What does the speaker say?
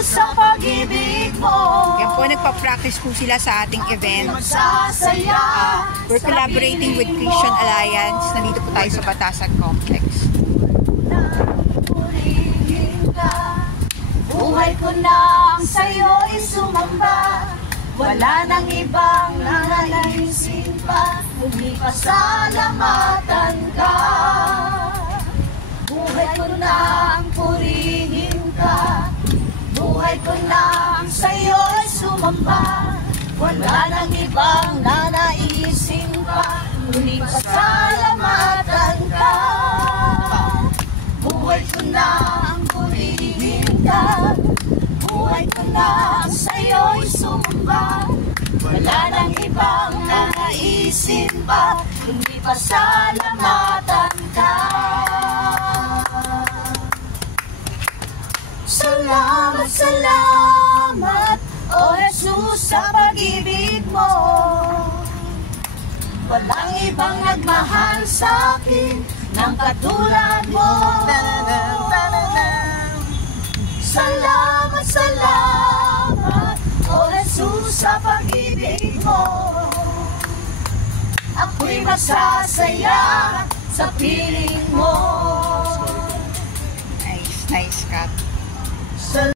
Jesus, sa pag-ibig mo. Yan po, nagpa-practice po sila sa ating event. Magsasaya. We're collaborating with Christian Alliance. Nandito po tayo sa Batasan Complex. Buhay ko nang sa'yo'y sumamba. Wala nang ibang nananaisin pa, kundi pasalamatan ka. Buhay ko nang purihin ka. Buhay ko nang sa'yo'y sumamba. Wala nang ibang nanaisin pa, kundi pasalamatan ka. Buhay ko nang purihin ka. Buhay ko na sa'yo'y sumamba. Wala nang ibang nanaisin pa, kundi pasalamatan ka. Salamat, salamat, O Jesus, sa pag-ibig mo. Walang ibang nagmahal sa'kin ng katulad mo. Salamat, salamat, O Jesus, sa pag-ibig mo. Ako'y masasaya sa piling mo.